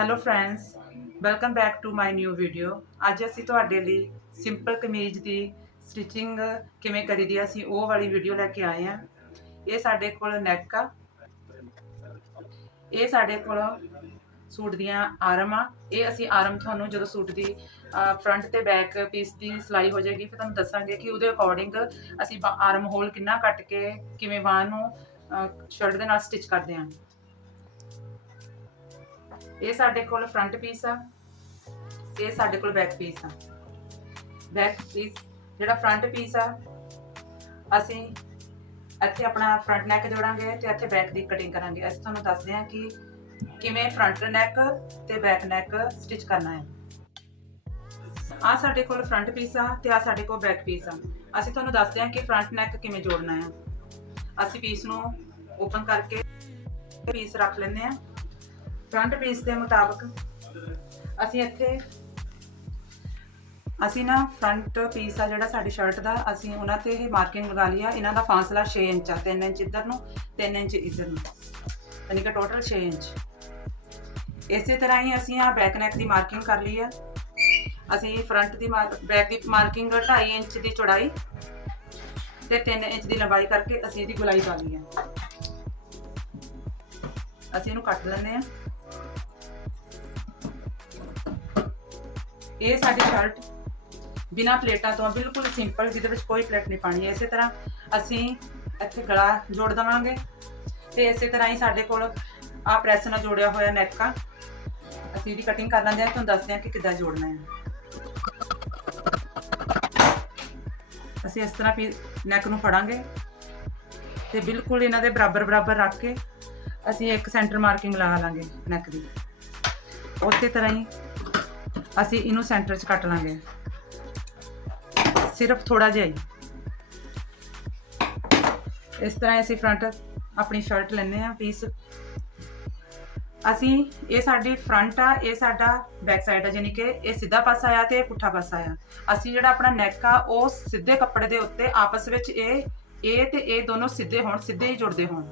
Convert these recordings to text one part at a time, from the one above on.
Hello friends welcome back to my new video ਅੱਜ ਅਸੀਂ ਤੁਹਾਡੇ ਲਈ ਸਿੰਪਲ ਕਮੀਜ਼ ਦੀ ਸਟਿਚਿੰਗ ਕਿਵੇਂ ਕਰੀਦੀ ਆ, ਅਸੀਂ ਉਹ ਵਾਲੀ ਵੀਡੀਓ ਲੈ ਕੇ ਆਏ ਆ। ਇਹ ਸਾਡੇ ਕੋਲ ਨੈਕ ਆ। ਇਹ ਸਾਡੇ ਕੋਲ ਸੂਟ ਦੀਆਂ ਆਰਮ ਆ। ਇਹ ਅਸੀਂ ਆਰਮ ਤੁਹਾਨੂੰ ਜਦੋਂ ਸੂਟ ਦੀ ਫਰੰਟ ਤੇ ਬੈਕ ਪੀਸ ਦੀ ਸਿਲਾਈ ਹੋ ਜਾਏਗੀ, ਫਿਰ ਤੁਹਾਨੂੰ ਦੱਸਾਂਗੇ ਕਿ ਉਹਦੇ ਅਕੋਰਡਿੰਗ ਅਸੀਂ ਬਾ- ਆਰਮ ਹੋਲ ਕਿੰਨਾ ਕੱਟ ਕੇ ਕਿਵੇਂ ਬਾਂਹ ਨੂੰ ਸ਼ਰਟ ਦੇ ਨਾਲ ਸਟਿਚ ਕਰਦੇ ਹਾਂ ਇਹ ਸਾਡੇ ਕੋਲ ਫਰੰਟ ਪੀਸ ਆ। ਇਹ ਸਾਡੇ ਕੋਲ ਬੈਕ ਪੀਸ ਆ। ਬੈਕ ਪੀਸ ਜਿਹੜਾ ਫਰੰਟ ਪੀਸ ਆ, ਅਸੀਂ ਇੱਥੇ ਆਪਣਾ ਫਰੰਟ ਨੈਕ ਜੋੜਾਂਗੇ ਤੇ ਇੱਥੇ ਬੈਕ ਦੀ ਕਟਿੰਗ ਕਰਾਂਗੇ। ਅਸੀਂ ਤੁਹਾਨੂੰ ਦੱਸਦੇ ਹਾਂ ਕਿ ਕਿਵੇਂ ਫਰੰਟ ਨੈਕ ਤੇ ਬੈਕ ਨੈਕ ਸਟਿਚ ਕਰਨਾ ਹੈ। ਆ ਸਾਡੇ ਕੋਲ ਫਰੰਟ ਪੀਸ ਆ ਤੇ ਆ ਸਾਡੇ ਕੋਲ ਬੈਕ ਪੀਸ ਆ। ਅਸੀਂ ਤੁਹਾਨੂੰ ਦੱਸਦੇ ਹਾਂ ਕਿ ਫਰੰਟ ਨੈਕ ਕਿਵੇਂ ਜੋੜਨਾ ਹੈ। ਅਸੀਂ ਪੀਸ ਨੂੰ ਓਪਨ ਕਰਕੇ ਪੀਸ ਰੱਖ ਲੈਂਦੇ ਹਾਂ। ਫਰੰਟ ਪੀਸ ਦੇ ਮੁਤਾਬਕ ਅਸੀਂ ਇੱਥੇ ਅਸੀਂ ਨਾ ਫਰੰਟ ਪੀਸ ਆ ਜਿਹੜਾ ਸਾਡੀ ਸ਼ਰਟ ਦਾ, ਅਸੀਂ ਉਹਨਾਂ ਤੇ ਇਹ ਮਾਰਕਿੰਗ ਲਗਾ ਲਈ ਆ। ਇਹਨਾਂ ਦਾ ਫਾਸਲਾ 6 ਇੰਚ ਆ 3 ਇੰਚ ਇੱਧਰ ਨੂੰ 3 ਇੰਚ ਇੱਧਰ ਨੂੰ। ਯਾਨੀ ਕਿ ਟੋਟਲ 6 ਇੰਚ। ਇਸੇ ਤਰ੍ਹਾਂ ਹੀ ਅਸੀਂ ਆ ਬੈਕ ਨੈਕ ਦੀ ਮਾਰਕਿੰਗ ਕਰ ਲਈ ਆ। ਅਸੀਂ ਫਰੰਟ ਦੀ ਬੈਕ ਦੀ ਮਾਰਕਿੰਗ 2.5 ਇੰਚ ਦੀ ਚੌੜਾਈ ਤੇ 3 ਇੰਚ ਦੀ ਲੰਬਾਈ ਕਰਕੇ ਅਸੀਂ ਇਹਦੀ ਗੁਲਾਈ ਕਰ ਲਈ ਆ। ਅਸੀਂ ਇਹਨੂੰ ਕੱਟ ਲੈਂਦੇ ਆ। ਇਹ ਸਾਡੀ ਸ਼ਰਟ ਬਿਨਾ ਪਲੇਟਾਂ ਤੋਂ ਬਿਲਕੁਲ ਸਿੰਪਲ ਜਿਹਦੇ ਵਿੱਚ ਕੋਈ ਪਲੇਟ ਨਹੀਂ ਪਾਣੀ। ਇਸੇ ਤਰ੍ਹਾਂ ਅਸੀਂ ਇੱਥੇ ਗਲਾ ਜੋੜ ਦਵਾਂਗੇ ਤੇ ਇਸੇ ਤਰ੍ਹਾਂ ਹੀ ਸਾਡੇ ਕੋਲ ਆ ਪ੍ਰੈਸ ਨਾਲ ਜੋੜਿਆ ਹੋਇਆ ਨੈਕ ਆ ਅਸੀਂ ਇਹਦੀ ਕਟਿੰਗ ਕਰ ਲੈਂਦੇ ਆ ਤੁਹਾਨੂੰ ਦੱਸਦੇ ਆ ਕਿ ਕਿੱਦਾਂ ਜੋੜਨਾ ਹੈ। ਅਸੀਂ ਇਸ ਤਰ੍ਹਾਂ ਵੀ ਨੈਕ ਨੂੰ ਫੜਾਂਗੇ ਤੇ ਬਿਲਕੁਲ ਇਹਨਾਂ ਦੇ ਬਰਾਬਰ ਬਰਾਬਰ ਰੱਖ ਕੇ ਅਸੀਂ ਇੱਕ ਸੈਂਟਰ ਮਾਰਕਿੰਗ ਲਗਾ ਲਾਂਗੇ ਨੈਕ ਦੀ। ਉਸੇ ਤਰ੍ਹਾਂ ਹੀ ਅਸੀਂ ਇਹਨੂੰ ਸੈਂਟਰ 'ਚ ਕੱਟ ਲਾਂਗੇ। ਸਿਰਫ ਥੋੜਾ ਜਿਹਾ ਹੀ। ਇਸ ਤਰ੍ਹਾਂ ਅਸੀਂ ਫਰੰਟ ਆਪਣੀ ਸ਼ਰਟ ਲੈਨੇ ਆ ਪੀਸ ਅਸੀਂ ਇਹ ਸਾਡੀ ਫਰੰਟ ਆ, ਇਹ ਸਾਡਾ ਬੈਕ ਸਾਈਡ ਆ ਯਾਨੀ ਕਿ ਇਹ ਸਿੱਧਾ ਪਾਸਾ ਆ ਤੇ ਇਹ ਪੁੱਠਾ ਪਾਸਾ ਆ। ਅਸੀਂ ਜਿਹੜਾ ਆਪਣਾ ਨੈਕ ਆ, ਉਹ ਸਿੱਧੇ ਕੱਪੜੇ ਦੇ ਉੱਤੇ ਆਪਸ ਵਿੱਚ ਇਹ ਇਹ ਤੇ ਇਹ ਦੋਨੋਂ ਸਿੱਧੇ ਹੋਣ, ਸਿੱਧੇ ਹੀ ਜੁੜਦੇ ਹੋਣ।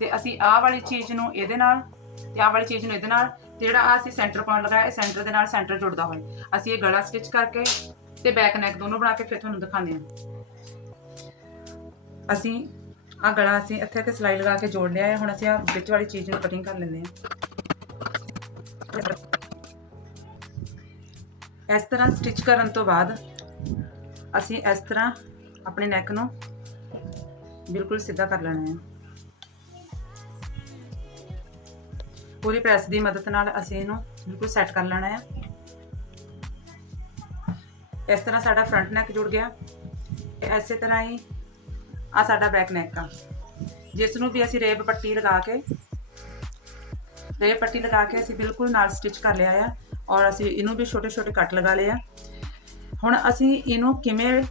ਤੇ ਅਸੀਂ ਆਹ ਵਾਲੀ ਚੀਜ਼ ਨੂੰ ਇਹਦੇ ਨਾਲ ਤੇ ਆਹ ਵਾਲੀ ਚੀਜ਼ ਨੂੰ ਇਹਦੇ ਨਾਲ ਜਿਹੜਾ ਆ ਅਸੀਂ ਸੈਂਟਰ ਪੁਆਇੰਟ ਲਗਾਇਆ ਇਹ ਸੈਂਟਰ ਦੇ ਨਾਲ ਸੈਂਟਰ ਜੁੜਦਾ ਹੋਏ ਅਸੀਂ ਇਹ ਗਲਾ ਸਟਿਚ ਕਰਕੇ ਤੇ ਬੈਕ ਨੈਕ ਦੋਨੋਂ ਬਣਾ ਕੇ ਫਿਰ ਤੁਹਾਨੂੰ ਦਿਖਾਉਂਦੇ ਹਾਂ। ਅਸੀਂ ਆ ਗਲਾ ਅਸੀਂ ਇੱਥੇ ਤੇ ਸਲਾਈ ਲਗਾ ਕੇ ਜੋੜ ਲਿਆ ਹੈ। ਹੁਣ ਅਸੀਂ ਆ ਵਿੱਚ ਵਾਲੀ ਚੀਜ਼ ਨੂੰ ਕਟਿੰਗ ਕਰ ਲੈਂਦੇ ਹਾਂ। ਇਸ ਤਰ੍ਹਾਂ ਸਟਿਚ ਕਰਨ ਤੋਂ ਬਾਅਦ ਅਸੀਂ ਇਸ ਤਰ੍ਹਾਂ ਆਪਣੇ ਨੈਕ ਨੂੰ ਬਿਲਕੁਲ ਸਿੱਧਾ ਕਰ ਲੈਣਾ ਹੈ। ਪੂਰੀ ਪ੍ਰੈਸ ਦੀ ਮਦਦ ਨਾਲ ਅਸੀਂ ਇਹਨੂੰ ਬਿਲਕੁਲ ਸੈੱਟ ਕਰ ਲੈਣਾ ਹੈ ਇਸ ਤਰ੍ਹਾਂ ਸਾਡਾ ਫਰੰਟ ਨੈਕ ਜੁੜ ਗਿਆ। ਤੇ ਇਸੇ ਤਰ੍ਹਾਂ ਹੀ ਆ ਸਾਡਾ ਬੈਕ ਨੈਕ ਆ। ਜਿਸ ਨੂੰ ਵੀ ਅਸੀਂ ਰੇਬ ਪੱਟੀ ਲਗਾ ਕੇ ਰੇਬ ਪੱਟੀ ਲਗਾ ਕੇ ਅਸੀਂ ਬਿਲਕੁਲ ਨਾਲ ਸਟਿਚ ਕਰ ਲਿਆ ਆ ਔਰ ਅਸੀਂ ਇਹਨੂੰ ਵੀ ਛੋਟੇ ਛੋਟੇ ਕੱਟ ਲਗਾ ਲਏ ਆ। ਹੁਣ ਅਸੀਂ ਇਹਨੂੰ ਕਿਵੇਂ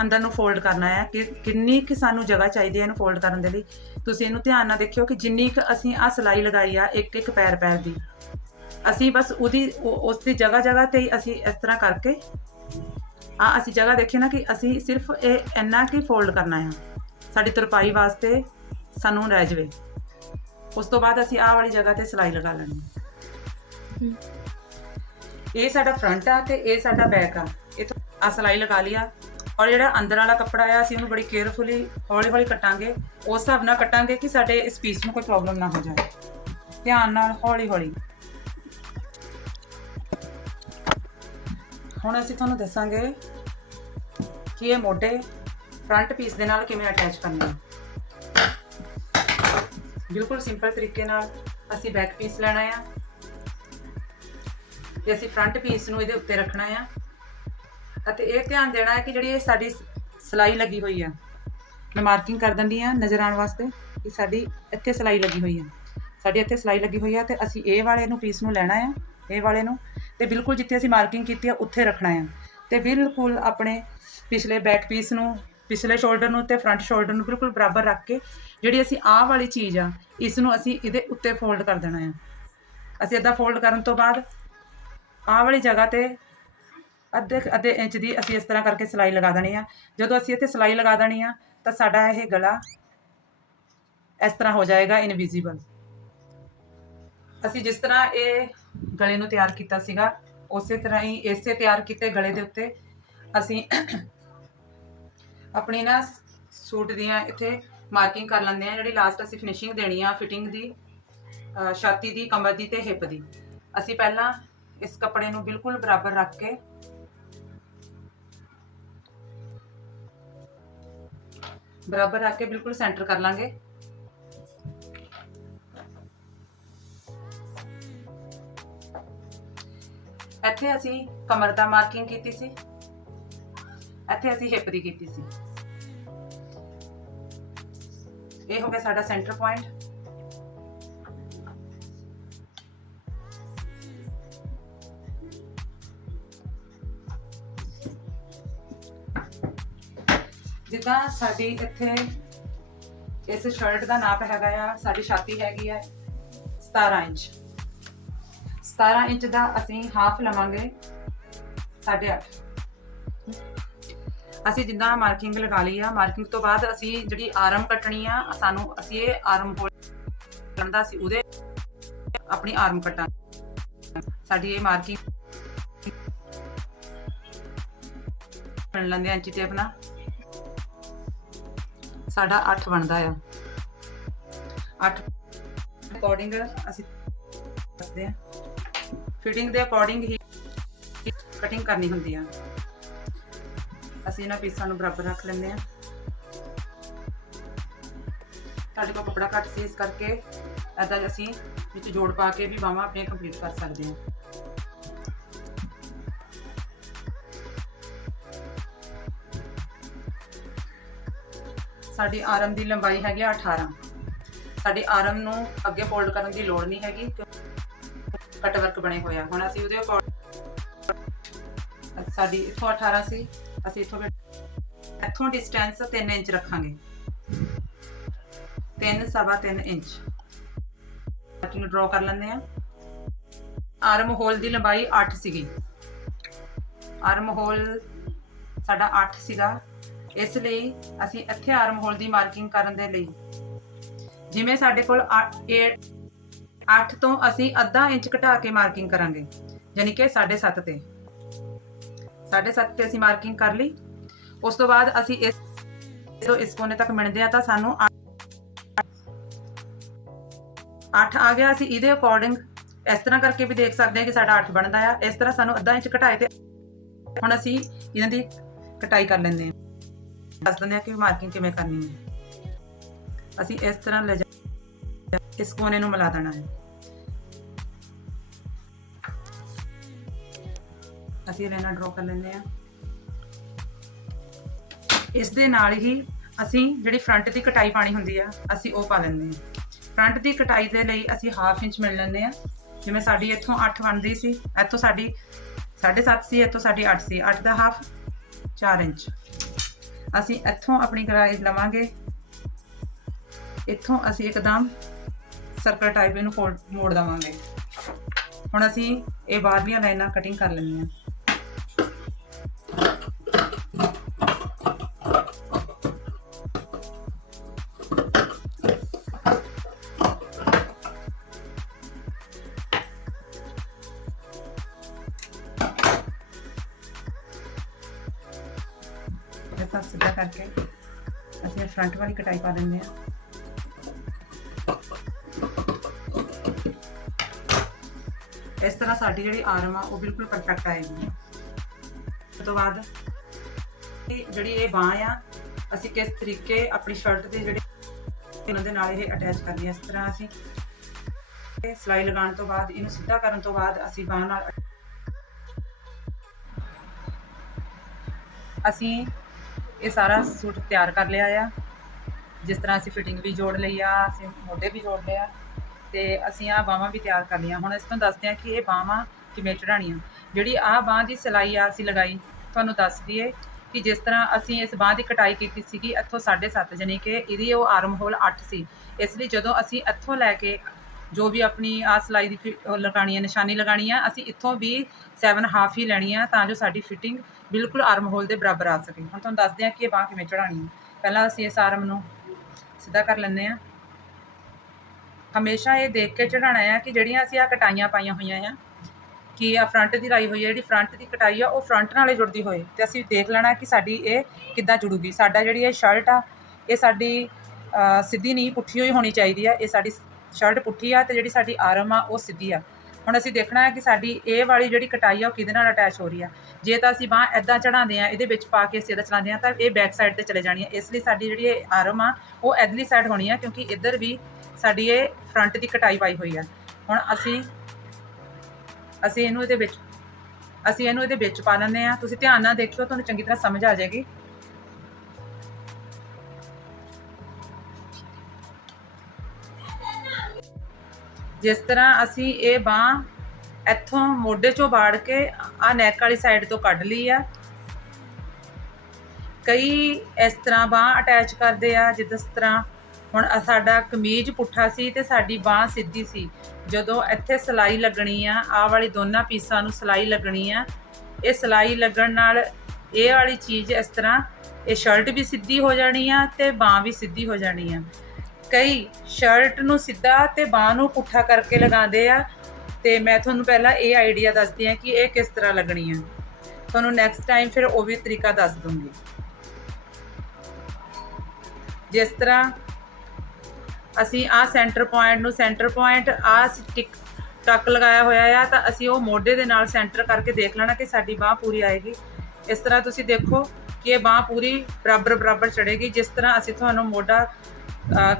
ਅੰਦਰ ਨੂੰ ਫੋਲਡ ਕਰਨਾ ਹੈ ਕਿ ਕਿੰਨੀ ਕਿ ਸਾਨੂੰ ਜਗ੍ਹਾ ਚਾਹੀਦੀ ਹੈ ਇਹਨੂੰ ਫੋਲਡ ਕਰਨ ਦੇ ਲਈ। ਤੁਸੀਂ ਇਹਨੂੰ ਧਿਆਨ ਨਾਲ ਦੇਖਿਓ ਕਿ ਜਿੰਨੀ ਕੁ ਅਸੀਂ ਆ ਸਲਾਈ ਲਗਾਈ ਆ ਇੱਕ ਇੱਕ ਪੈਰ ਪੈਰ ਦੀ। ਅਸੀਂ ਬਸ ਉਹਦੀ ਉਹ- ਉਸ ਦੀ ਜਗ੍ਹਾ ਜਗ੍ਹਾ ਤੇ ਹੀ ਅਸੀਂ ਇਸ ਤਰ੍ਹਾਂ ਕਰਕੇ ਆ ਅਸੀਂ ਜਗ੍ਹਾ ਦੇਖੀ ਨਾ ਕਿ ਅਸੀਂ ਸਿਰਫ ਇਹ ਇੰਨਾ ਕੀ ਫੋਲਡ ਕਰਨਾ ਹੈ ਸਾਡੀ ਤਰਪਾਈ ਵਾਸਤੇ ਸਾਨੂੰ ਰਹਿ ਜਵੇ। ਉਸ ਤੋਂ ਬਾਅਦ ਅਸੀਂ ਆਹ ਵਾਲੀ ਜਗ੍ਹਾ ਤੇ ਸਲਾਈ ਲਗਾ ਲੈਣੀ। ਇਹ ਸਾਡਾ ਫਰੰਟ ਆ ਤੇ ਇਹ ਸਾਡਾ ਬੈਕ ਆ। ਇਹ ਤੋਂ ਆ ਸਲਾਈ ਲਗਾ ਲਿਆ ਔਰ ਜਿਹੜਾ ਅੰਦਰ ਵਾਲਾ ਕੱਪੜਾ ਆ, ਅਸੀਂ ਉਹਨੂੰ ਬੜੀ ਕੇਅਰਫੁਲੀ ਹੌਲੀ ਹੌਲੀ ਕੱਟਾਂਗੇ। ਉਸ ਹਿਸਾਬ ਨਾਲ ਕੱਟਾਂਗੇ ਕਿ ਸਾਡੇ ਇਸ ਪੀਸ ਨੂੰ ਕੋਈ ਪ੍ਰੋਬਲਮ ਨਾ ਹੋ ਜਾਏ। ਧਿਆਨ ਨਾਲ ਹੌਲੀ ਹੌਲੀ। ਹੁਣ ਅਸੀਂ ਤੁਹਾਨੂੰ ਦੱਸਾਂਗੇ ਕਿ ਇਹ ਮੋਢੇ ਫਰੰਟ ਪੀਸ ਦੇ ਨਾਲ ਕਿਵੇਂ ਅਟੈਚ ਕਰਨੇ ਆ। ਬਿਲਕੁਲ ਸਿੰਪਲ ਤਰੀਕੇ ਨਾਲ ਅਸੀਂ ਬੈਕ ਪੀਸ ਲੈਣਾ ਆ। ਤੇ ਅਸੀਂ ਫਰੰਟ ਪੀਸ ਨੂੰ ਇਹਦੇ ਉੱਤੇ ਰੱਖਣਾ ਆ। ਅਤੇ ਇਹ ਧਿਆਨ ਦੇਣਾ ਹੈ ਕਿ ਜਿਹੜੀ ਇਹ ਸਾਡੀ ਸਲਾਈ ਲੱਗੀ ਹੋਈ ਆ, ਮੈਂ ਮਾਰਕਿੰਗ ਕਰ ਦਿੰਦੀ ਆ ਨਜ਼ਰ ਆਉਣ ਵਾਸਤੇ ਕਿ ਸਾਡੀ ਇੱਥੇ ਸਲਾਈ ਲੱਗੀ ਹੋਈ ਆ। ਸਾਡੀ ਇੱਥੇ ਸਲਾਈ ਲੱਗੀ ਹੋਈ ਆ ਤੇ ਅਸੀਂ ਇਹ ਵਾਲੇ ਨੂੰ ਪੀਸ ਨੂੰ ਲੈਣਾ ਆ, ਇਹ ਵਾਲੇ ਨੂੰ ਤੇ ਬਿਲਕੁਲ ਜਿੱਥੇ ਅਸੀਂ ਮਾਰਕਿੰਗ ਕੀਤੀ ਆ ਉੱਥੇ ਰੱਖਣਾ ਆ। ਤੇ ਬਿਲਕੁਲ ਆਪਣੇ ਪਿਛਲੇ ਬੈਕ ਪੀਸ ਨੂੰ, ਪਿਛਲੇ ਸ਼ੋਲਡਰ ਨੂੰ ਤੇ ਫਰੰਟ ਸ਼ੋਲਡਰ ਨੂੰ ਬਿਲਕੁਲ ਬਰਾਬਰ ਰੱਖ ਕੇ ਜਿਹੜੀ ਅਸੀਂ ਆਹ ਵਾਲੀ ਚੀਜ਼ ਆ, ਇਸ ਨੂੰ ਅਸੀਂ ਇਹਦੇ ਉੱਤੇ ਫੋਲਡ ਕਰ ਦੇਣਾ ਆ। ਅਸੀਂ ਇਦਾਂ ਫੋਲਡ ਕਰਨ ਤੋਂ ਬਾਅਦ ਆਹ ਵਾਲੀ ਜਗ੍ਹਾ ਤੇ ਅੱਧੇ ਅੱਧੇ ਇੰਚ ਦੀ ਅਸੀਂ ਇਸ ਤਰ੍ਹਾਂ ਕਰਕੇ ਸਿਲਾਈ ਲਗਾ ਦੇਣੀ ਆ। ਜਦੋਂ ਅਸੀਂ ਇੱਥੇ ਸਿਲਾਈ ਲਗਾ ਦੇਣੀ ਆ, ਤਾਂ ਸਾਡਾ ਇਹ ਗਲਾ ਇਸ ਤਰ੍ਹਾਂ ਹੋ ਜਾਏਗਾ ਇਨਵਿਜ਼ੀਬਲ ਅਸੀਂ ਜਿਸ ਤਰ੍ਹਾਂ ਇਹ ਗਲੇ ਨੂੰ ਤਿਆਰ ਕੀਤਾ ਸੀਗਾ, ਉਸੇ ਤਰ੍ਹਾਂ ਹੀ ਇਸੇ ਤਿਆਰ ਕੀਤੇ ਗਲੇ ਦੇ ਉੱਤੇ ਅਸੀਂ ਆਪਣੀ ਨਾ ਸੂਟ ਦੀਆਂ ਇੱਥੇ ਮਾਰਕਿੰਗ ਕਰ ਲੈਂਦੇ ਆ ਜਿਹੜੀ ਲਾਸਟ ਅਸੀਂ ਫਿਨਿਸ਼ਿੰਗ ਦੇਣੀ ਆ ਫਿਟਿੰਗ ਦੀ ਛਾਤੀ ਦੀ, ਕਮਰ ਦੀ ਤੇ ਹਿੱਪ ਦੀ। ਅਸੀਂ ਪਹਿਲਾਂ ਇਸ ਕੱਪੜੇ ਨੂੰ ਬਿਲਕੁਲ ਬਰਾਬਰ ਰੱਖ ਕੇ ਬਰਾਬਰ ਰੱਖ ਕੇ ਬਿਲਕੁਲ ਸੈਂਟਰ ਕਰ ਲਾਂਗੇ। ਇੱਥੇ ਅਸੀਂ ਕਮਰ ਦਾ ਮਾਰਕਿੰਗ ਕੀਤੀ ਸੀ। ਇੱਥੇ ਅਸੀਂ ਹਿੱਪ ਦੀ ਕੀਤੀ ਸੀ। ਇਹ ਹੋ ਗਿਆ ਸਾਡਾ ਸੈਂਟਰ ਪੁਆਇੰਟ। ਜਿੱਦਾਂ ਸਾਡੀ ਇੱਥੇ ਇਸ ਸ਼ਰਟ ਦਾ ਨਾਪ ਹੈਗਾ ਆ, ਸਾਡੀ ਛਾਤੀ ਹੈਗੀ ਆ 17 ਇੰਚ। 17 ਇੰਚ ਦਾ ਅਸੀਂ ਹਾਫ ਲਵਾਂਗੇ 8.5 ਅਸੀਂ ਜਿੱਦਾਂ ਮਾਰਕਿੰਗ ਲਗਾ ਲਈ ਆ ਮਾਰਕਿੰਗ ਤੋਂ ਬਾਅਦ ਅਸੀਂ ਜਿਹੜੀ ਆਰਮ ਕੱਟਣੀ ਆ, ਸਾਨੂੰ ਅਸੀਂ ਇਹ ਆਰਮ ਹੋਲ ਕਰਦਾ ਸੀ ਉਹਦੇ ਆਪਣੀ ਆਰਮ ਕੱਟਾਂ ਸਾਡੀ ਇਹ ਮਾਰਕਿੰਗ ਲੈਂਦੇ ਆ ਇੰਚੀ ਟੇਪ ਨਾਲ ਸਾਡਾ 8 ਬਣਦਾ ਆ। 8 ਅਕੋਰਡਿੰਗ ਅਸੀਂ ਦੱਸਦੇ ਆ। ਫਿਟਿੰਗ ਦੇ ਅਕੋਰਡਿੰਗ ਹੀ ਕਟਿੰਗ ਕਰਨੀ ਹੁੰਦੀ ਆ। ਅਸੀਂ ਇਹਨਾਂ ਪੀਸਾਂ ਨੂੰ ਬਰਾਬਰ ਰੱਖ ਲੈਂਦੇ ਆ। ਸਾਡੇ ਕੋਲ ਕੱਪੜਾ ਘੱਟ ਸੀ ਇਸ ਕਰਕੇ ਐਦਾਂ ਅਸੀਂ ਵਿੱਚ ਜੋੜ ਪਾ ਕੇ ਵੀ ਬਾਹਾਂ ਆਪਣੀਆਂ ਕੰਪਲੀਟ ਕਰ ਸਕਦੇ ਹਾਂ ਸਾਡੀ ਆਰਮ ਦੀ ਲੰਬਾਈ ਹੈਗੀ ਆ 18 ਸਾਡੀ ਆਰਮ ਨੂੰ ਅੱਗੇ ਫੋਲਡ ਕਰਨ ਦੀ ਲੋੜ ਨਹੀਂ ਹੈਗੀ ਕਟ ਵਰਕ ਬਣੇ ਹੋਏ ਆ। ਹੁਣ ਅਸੀਂ ਉਹਦੇ ਅਕੋਰਡ ਸਾਡੀ ਇੱਥੋਂ 18 ਸੀ, ਅਸੀਂ ਇੱਥੋਂ ਫਿਰ- ਇੱਥੋਂ ਡਿਸਟੈਂਸ 3 ਇੰਚ ਰੱਖਾਂਗੇ। 3 ਸਵਾ 3 ਇੰਚ। ਮਾਰਕਿੰਗ ਡਰਾ ਕਰ ਲੈਂਦੇ ਆ। ਆਰਮ ਹੋਲ ਦੀ ਲੰਬਾਈ 8 ਸੀਗੀ। ਆਰਮ ਹੋਲ ਸਾਡਾ 8 ਸੀਗਾ। ਇਸ ਲਈ ਅਸੀਂ ਹਥਿਆਰ ਆਰਮ ਦੀ ਮਾਰਕਿੰਗ ਕਰਨ ਦੇ ਲਈ ਜਿਵੇਂ ਸਾਡੇ ਕੋਲ 8 ਤੋਂ ਅਸੀਂ ਅੱਧਾ ਇੰਚ ਘਟਾ ਕੇ ਮਾਰਕਿੰਗ ਕਰਾਂਗੇ ਯਾਨੀ ਕਿ 7.5 ਤੇ। 7.5 ਤੇ ਅਸੀਂ ਮਾਰਕਿੰਗ ਕਰ ਲਈ। ਉਸ ਤੋਂ ਬਾਅਦ ਅਸੀਂ ਇਸ ਤੋਂ ਇਸ ਕੋਨੇ ਤੱਕ ਮਿਣਦੇ ਆ ਤਾਂ ਸਾਨੂੰ 8 ਆ ਗਿਆ। ਅਸੀਂ ਇਹਦੇ ਅਕੋਰਡਿੰਗ ਇਸ ਤਰ੍ਹਾਂ ਕਰਕੇ ਵੀ ਦੇਖ ਸਕਦੇ ਹਾਂ ਕਿ ਸਾਡਾ 8 ਬਣਦਾ ਆ। ਇਸ ਤਰ੍ਹਾਂ ਸਾਨੂੰ ਅੱਧਾ ਇੰਚ ਘਟਾਏ ਤੇ ਹੁਣ ਅਸੀਂ ਇਹਨਾਂ ਦੀ ਕਟਾਈ ਕਰ ਲੈਂਦੇ ਹਾਂ ਦੱਸ ਦਿੰਦੇ ਆ ਕਿ ਮਾਰਕਿੰਗ ਕਿਵੇਂ ਕਰਨੀ ਹੈ। ਅਸੀਂ ਇਸ ਤਰ੍ਹਾਂ ਲੈ ਜਾ ਇਸ ਕੋਨੇ ਨੂੰ ਮਿਲਾ ਦੇਣਾ ਹੈ। ਅਸੀਂ ਲਾਈਨਾਂ ਡਰਾ ਕਰ ਲੈਂਦੇ ਆ ਇਸ ਦੇ ਨਾਲ ਹੀ ਅਸੀਂ ਜਿਹੜੀ ਫਰੰਟ ਦੀ ਕਟਾਈ ਪਾਣੀ ਹੁੰਦੀ ਆ, ਅਸੀਂ ਉਹ ਪਾ ਲੈਂਦੇ ਆ ਫਰੰਟ ਦੀ ਕਟਾਈ ਦੇ ਲਈ ਅਸੀਂ ਹਾਫ ਇੰਚ ਮਿਲ ਲੈਂਦੇ ਆ ਜਿਵੇਂ ਸਾਡੀ ਇੱਥੋਂ 8 ਬਣਦੀ ਸੀ, ਇੱਥੋਂ ਸਾਡੀ 7.5 ਸੀ, ਇੱਥੋਂ ਸਾਡੀ 8 ਸੀ। 8 ਦਾ ਹਾਫ 4 ਇੰਚ ਅਸੀਂ ਇੱਥੋਂ ਆਪਣੀ ਕਟਾਈ ਲਵਾਂਗੇ। ਇੱਥੋਂ ਅਸੀਂ ਇੱਕਦਮ ਸਰਕਲ ਟਾਈਪ ਇਹਨੂੰ ਫੋਲਡ ਮੋੜ ਦਵਾਂਗੇ। ਹੁਣ ਅਸੀਂ ਇਹ ਬਾਹਰਲੀਆਂ ਲਾਈਨਾਂ ਕਟਿੰਗ ਕਰ ਲੈਂਦੇ ਇਹ ਸਿੱਧਾ ਕਰਕੇ ਅਸੀਂ ਫਰੰਟ ਵਾਲੀ ਕਟਾਈ ਪਾ ਦਿੰਦੇ ਹਾਂ। ਇਸ ਤਰ੍ਹਾਂ ਸਾਡੀ ਜਿਹੜੀ ਆਰਮ ਆ, ਉਹ ਬਿਲਕੁਲ ਪਰਫੈਕਟ ਆਏਗੀ ਉਸ ਤੋਂ ਬਾਅਦ ਜਿਹੜੀ ਇਹ ਬਾਹ ਆ, ਅਸੀਂ ਕਿਸ ਤਰੀਕੇ ਆਪਣੀ ਸ਼ਰਟ ਦੇ ਜਿਹੜੇ ਇਹਨਾਂ ਦੇ ਨਾਲ ਇਹ ਅਟੈਚ ਕਰਨੀ ਇਸ ਤਰ੍ਹਾਂ ਅਸੀਂ ਇਹ ਸਲਾਈ ਲਗਾਉਣ ਤੋਂ ਬਾਅਦ, ਇਹਨੂੰ ਸਿੱਧਾ ਕਰਨ ਤੋਂ ਬਾਅਦ ਅਸੀਂ ਬਾਹ ਨਾਲ ਅਸੀਂ ਇਹ ਸਾਰਾ ਸੂਟ ਤਿਆਰ ਕਰ ਲਿਆ ਆ। ਜਿਸ ਤਰ੍ਹਾਂ ਅਸੀਂ ਫਿਟਿੰਗ ਵੀ ਜੋੜ ਲਈ ਆ, ਅਸੀਂ ਮੋਢੇ ਵੀ ਜੋੜ ਲਿਆ ਤੇ ਅਸੀਂ ਆ ਬਾਹਾਂ ਵੀ ਤਿਆਰ ਕਰ ਲਈਆਂ। ਹੁਣ ਇਸ ਤੋਂ ਦੱਸਦੇ ਆ ਕਿ ਇਹ ਬਾਹਾਂ ਕਿਵੇਂ ਚੜਾਣੀਆਂ ਜਿਹੜੀ ਆ ਬਾਹ ਦੀ ਸਿਲਾਈ ਆ, ਅਸੀਂ ਲਗਾਈ। ਤੁਹਾਨੂੰ ਦੱਸ ਦਈਏ ਕਿ ਜਿਸ ਤਰ੍ਹਾਂ ਅਸੀਂ ਇਸ ਬਾਹ ਦੀ ਕਟਾਈ ਕੀਤੀ ਸੀਗੀ, ਇੱਥੋਂ 7.5 ਜਾਨੀ ਕਿ ਇਹਦੀ ਉਹ ਆਰਮ ਹੋਲ 8 ਸੀ। ਇਸ ਲਈ ਜਦੋਂ ਅਸੀਂ ਇੱਥੋਂ ਲੈ ਕੇ ਜੋ ਵੀ ਆਪਣੀ ਆ ਸਿਲਾਈ ਦੀ ਫਿ- ਉਹ ਲਗਾਣੀ ਹੈ ਨਿਸ਼ਾਨੀ ਲਗਾਣੀ ਆ, ਅਸੀਂ ਇੱਥੋਂ ਵੀ 7 ਹਾਫ ਹੀ ਲੈਣੀ ਆ ਤਾਂ ਜੋ ਸਾਡੀ ਫਿਟਿੰਗ ਬਿਲਕੁਲ ਆਰਮ ਹੋਲ ਦੇ ਬਰਾਬਰ ਆ ਸਕੇ। ਹੁਣ ਤੁਹਾਨੂੰ ਦੱਸਦੇ ਹਾਂ ਕਿ ਇਹ ਬਾਹ ਕਿਵੇਂ ਚੜਾਣੀ ਹੈ। ਪਹਿਲਾਂ ਅਸੀਂ ਇਸ ਆਰਮ ਨੂੰ ਸਿੱਧਾ ਕਰ ਲੈਂਦੇ ਹਾਂ। ਹਮੇਸ਼ਾ ਇਹ ਦੇਖ ਕੇ ਚੜਾਣਾ ਆ ਕਿ ਜਿਹੜੀਆਂ ਅਸੀਂ ਆ ਕਟਾਈਆਂ ਪਾਈਆਂ ਹੋਈਆਂ ਆ, ਕਿ ਆ ਫਰੰਟ ਦੀ ਲਾਈ ਹੋਈ ਹੈ, ਜਿਹੜੀ ਫਰੰਟ ਦੀ ਕਟਾਈ ਆ, ਉਹ ਫਰੰਟ ਨਾਲੇ ਜੁੜਦੀ ਹੋਏ। ਤੇ ਅਸੀਂ ਦੇਖ ਲੈਣਾ ਕਿ ਸਾਡੀ ਇਹ ਕਿੱਦਾਂ ਜੁੜੂਗੀ। ਸਾਡਾ ਜਿਹੜੀ ਇਹ ਸ਼ਰਟ ਆ, ਇਹ ਸਾਡੀ ਸਿੱਧੀ ਨਹੀਂ ਪੁੱਠੀ ਹੋਈ ਹੋਣੀ ਚਾਹੀਦੀ ਆ। ਇਹ ਸਾਡੀ ਸ਼ਰਟ ਪੁੱਠੀ ਆ ਤੇ ਜਿਹੜੀ ਸਾਡੀ ਆਰਮ ਆ, ਉਹ ਸਿੱਧੀ ਆ। ਹੁਣ ਅਸੀਂ ਦੇਖਣਾ ਹੈ ਕਿ ਸਾਡੀ ਇਹ ਵਾਲੀ ਜਿਹੜੀ ਕਟਾਈ ਆ ਉਹ ਕਿਹਦੇ ਨਾਲ ਅਟੈਚ ਹੋ ਰਹੀ ਆ। ਜੇ ਤਾਂ ਅਸੀਂ ਬਾਹ ਐਦਾਂ ਚੜਾਉਂਦੇ ਆ, ਇਹਦੇ ਵਿੱਚ ਪਾ ਕੇ ਅਸੀਂ ਇਹਦਾ ਚਲਾਉਂਦੇ ਆ, ਤਾਂ ਇਹ ਬੈਕ ਸਾਈਡ ਤੇ ਚਲੇ ਜਾਣੀ ਆ। ਇਸ ਲਈ ਸਾਡੀ ਜਿਹੜੀ ਇਹ ਆਰਮ ਆ, ਉਹ ਇਧਰਲੀ ਸਾਈਡ ਹੋਣੀ ਆ, ਕਿਉਂਕਿ ਇੱਧਰ ਵੀ ਸਾਡੀ ਇਹ ਫਰੰਟ ਦੀ ਕਟਾਈ ਪਾਈ ਹੋਈ ਆ। ਹੁਣ ਅਸੀਂ ਅਸੀਂ ਇਹਨੂੰ ਇਹਦੇ ਵਿੱਚ, ਅਸੀਂ ਇਹਨੂੰ ਇਹਦੇ ਵਿੱਚ ਪਾ ਲੈਂਦੇ ਆ। ਤੁਸੀਂ ਧਿਆਨ ਨਾਲ ਦੇਖਿਓ, ਤੁਹਾਨੂੰ ਚੰਗੀ ਤਰ੍ਹਾਂ ਸਮਝ ਆ ਜਾਏਗੀ। ਜਿਸ ਤਰ੍ਹਾਂ ਅਸੀਂ ਇਹ ਬਾਹ ਇੱਥੋਂ ਮੋਢੇ ਚੋਂ ਬਾੜ ਕੇ ਆ ਨੈਕ ਵਾਲੀ ਸਾਈਡ ਤੋਂ ਕੱਢ ਲਈ ਆ। ਕਈ ਇਸ ਤਰ੍ਹਾਂ ਬਾਹ ਅਟੈਚ ਕਰਦੇ ਆ, ਜਿਸ ਤਰ੍ਹਾਂ ਹੁਣ ਸਾਡਾ ਕਮੀਜ਼ ਪੁੱਠਾ ਸੀ ਤੇ ਸਾਡੀ ਬਾਹ ਸਿੱਧੀ ਸੀ। ਜਦੋਂ ਇੱਥੇ ਸਲਾਈ ਲੱਗਣੀ ਆ, ਆਹ ਵਾਲੀ ਦੋਨਾਂ ਪੀਸਾਂ ਨੂੰ ਸਲਾਈ ਲੱਗਣੀ ਆ। ਇਹ ਸਲਾਈ ਲੱਗਣ ਨਾਲ ਇਹ ਵਾਲੀ ਚੀਜ਼ ਇਸ ਤਰ੍ਹਾਂ, ਇਹ ਸ਼ਰਟ ਵੀ ਸਿੱਧੀ ਹੋ ਜਾਣੀ ਆ ਤੇ ਬਾਹ ਵੀ ਸਿੱਧੀ ਹੋ ਜਾਣੀ ਆ। ਕਈ ਸ਼ਰਟ ਨੂੰ ਸਿੱਧਾ ਤੇ ਬਾਹ ਨੂੰ ਪੁੱਠਾ ਕਰਕੇ ਲਗਾਉਂਦੇ ਆ। ਤੇ ਮੈਂ ਤੁਹਾਨੂੰ ਪਹਿਲਾਂ ਇਹ ਆਈਡੀਆ ਦੱਸਦੀ ਆ ਕਿ ਇਹ ਕਿਸ ਤਰ੍ਹਾਂ ਲੱਗਣੀ ਆ। ਤੁਹਾਨੂੰ ਨੈਕਸਟ ਟਾਈਮ ਫਿਰ ਉਹ ਵੀ ਤਰੀਕਾ ਦੱਸ ਦੂੰਗੀ। ਜਿਸ ਤਰ੍ਹਾਂ ਅਸੀਂ ਆ ਸੈਂਟਰ ਪੁਆਇੰਟ ਨੂੰ ਸੈਂਟਰ ਪੁਆਇੰਟ ਆ ਟਿਕ ਟੱਕ ਲਗਾਇਆ ਹੋਇਆ ਆ, ਤਾਂ ਅਸੀਂ ਉਹ ਮੋਢੇ ਦੇ ਨਾਲ ਸੈਂਟਰ ਕਰਕੇ ਦੇਖ ਲੈਣਾ ਕਿ ਸਾਡੀ ਬਾਹ ਪੂਰੀ ਆਏਗੀ। ਇਸ ਤਰ੍ਹਾਂ ਤੁਸੀਂ ਦੇਖੋ ਕਿ ਇਹ ਬਾਹ ਪੂਰੀ ਬਰਾਬਰ ਬਰਾਬਰ ਚੜੇਗੀ ਜਿਸ ਤਰ੍ਹਾਂ ਅਸੀਂ ਤੁਹਾਨੂੰ ਮੋਢਾ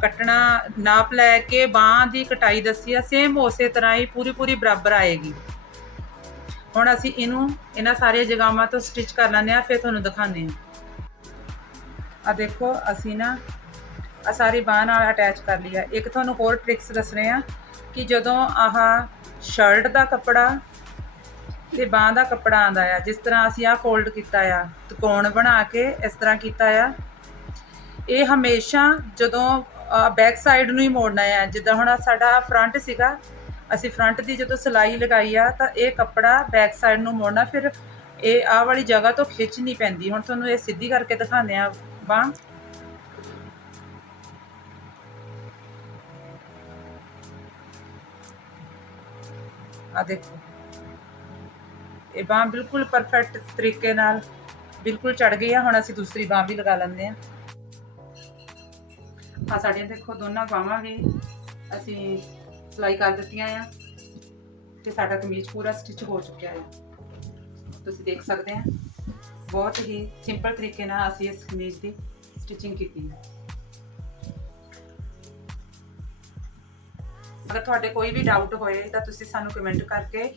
ਕੱਟਣਾ ਨਾਪ ਲੈ ਕੇ ਬਾਹ ਦੀ ਕਟਾਈ ਦੱਸੀ ਆ ਸੇਮ ਉਸੇ ਤਰ੍ਹਾਂ ਹੀ ਪੂਰੀ ਪੂਰੀ ਬਰਾਬਰ ਆਏਗੀ। ਹੁਣ ਅਸੀਂ ਇਹਨੂੰ ਇਹਨਾਂ ਸਾਰੀਆਂ ਜਗਾਵਾਂ ਤੋਂ ਸਟਿਚ ਕਰ ਲੈਂਦੇ ਆ ਫਿਰ ਤੁਹਾਨੂੰ ਦਿਖਾਉਂਦੇ ਆ ਆ ਦੇਖੋ, ਅਸੀਂ ਨਾ ਆ ਸਾਰੀ ਬਾਹ ਨਾਲ ਅਟੈਚ ਕਰ ਲਈ ਲਿਆ ਇੱਕ ਤੁਹਾਨੂੰ ਹੋਰ ਟ੍ਰਿਕਸ ਦੱਸਣੇ ਆ ਕਿ ਜਦੋਂ ਆਹ ਸ਼ਰਟ ਦਾ ਕੱਪੜਾ ਤੇ ਬਾਹ ਦਾ ਕੱਪੜਾ ਆਂਦਾ ਆ, ਜਿਸ ਤਰ੍ਹਾਂ ਅਸੀਂ ਆ ਫੋਲਡ ਕੀਤਾ ਆ, ਤਕੋਣ ਬਣਾ ਕੇ ਇਸ ਤਰ੍ਹਾਂ ਕੀਤਾ ਆ ਇਹ ਹਮੇਸ਼ਾ ਜਦੋਂ ਬੈਕ ਸਾਈਡ ਨੂੰ ਹੀ ਮੋੜਨਾ ਆ ਜਿੱਦਾਂ ਹੁਣ ਸਾਡਾ ਫਰੰਟ ਸੀਗਾ, ਅਸੀਂ ਫਰੰਟ ਦੀ ਜਦੋਂ ਸਲਾਈ ਲਗਾਈ ਆ, ਤਾਂ ਇਹ ਕੱਪੜਾ ਬੈਕ ਸਾਈਡ ਨੂੰ ਮੋੜਨਾ, ਫਿਰ ਇਹ ਆਹ ਵਾਲੀ ਜਗ੍ਹਾ ਤੋਂ ਖਿੱਚ ਨਹੀਂ ਪੈਂਦੀ। ਹੁਣ ਤੁਹਾਨੂੰ ਇਹ ਸਿੱਧੀ ਕਰਕੇ ਦਿਖਾਉਂਦੇ ਆ ਬਾਹ ਆ ਦੇਖੋ। ਇਹ ਬਾਹ ਬਿਲਕੁਲ ਪਰਫੈਕਟ ਤਰੀਕੇ ਨਾਲ ਬਿਲਕੁਲ ਚੜ ਗਈ ਆ। ਹੁਣ ਅਸੀਂ ਦੂਸਰੀ ਬਾਹ ਵੀ ਲਗਾ ਲੈਂਦੇ ਆ। ਆ ਸਾਡੀਆਂ ਦੇਖੋ, ਦੋਨਾਂ ਬਾਹਾਂ ਵੀ ਅਸੀਂ ਸਿਲਾਈ ਕਰ ਦਿੱਤੀਆਂ ਆ ਤੇ ਸਾਡਾ ਕਮੀਜ਼ ਪੂਰਾ ਸਟਿਚ ਹੋ ਚੁੱਕਿਆ ਹੈ ਤੁਸੀਂ ਦੇਖ ਸਕਦੇ ਆ, ਬਹੁਤ ਹੀ ਸਿੰਪਲ ਤਰੀਕੇ ਨਾਲ ਅਸੀਂ ਇਸ ਕਮੀਜ਼ ਦੀ ਸਟਿਚਿੰਗ ਕੀਤੀ ਹੈ ਅਗਰ ਤੁਹਾਡੇ ਕੋਈ ਵੀ ਡਾਊਟ ਹੋਏ ਤਾਂ ਤੁਸੀਂ ਸਾਨੂੰ ਕਮੈਂਟ ਕਰਕੇ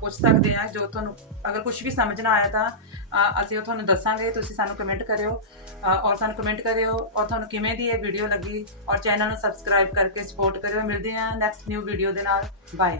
ਪੁੱਛ ਸਕਦੇ ਆ। ਜੋ ਤੁਹਾਨੂੰ, ਅਗਰ ਕੁਝ ਵੀ ਸਮਝ ਨਾ ਆਇਆ ਤਾਂ ਅਹ, ਅਸੀਂ ਉਹ ਤੁਹਾਨੂੰ ਦੱਸਾਂਗੇ ਤੁਸੀਂ ਸਾਨੂੰ ਕਮੈਂਟ ਕਰਿਓ ਅਹ, ਔਰ ਸਾਨੂੰ ਕਮੈਂਟ ਕਰਿਓ ਔਰ ਤੁਹਾਨੂੰ ਕਿਵੇਂ ਦੀ ਇਹ ਵੀਡੀਓ ਲੱਗੀ ਔਰ ਚੈਨਲ ਨੂੰ ਸਬਸਕ੍ਰਾਈਬ ਕਰਕੇ ਸਪੋਰਟ ਕਰਿਓ। ਮਿਲਦੇ ਹਾਂ ਨੈਕਸਟ ਨਿਊ ਵੀਡੀਓ ਦੇ ਨਾਲ। ਬਾਏ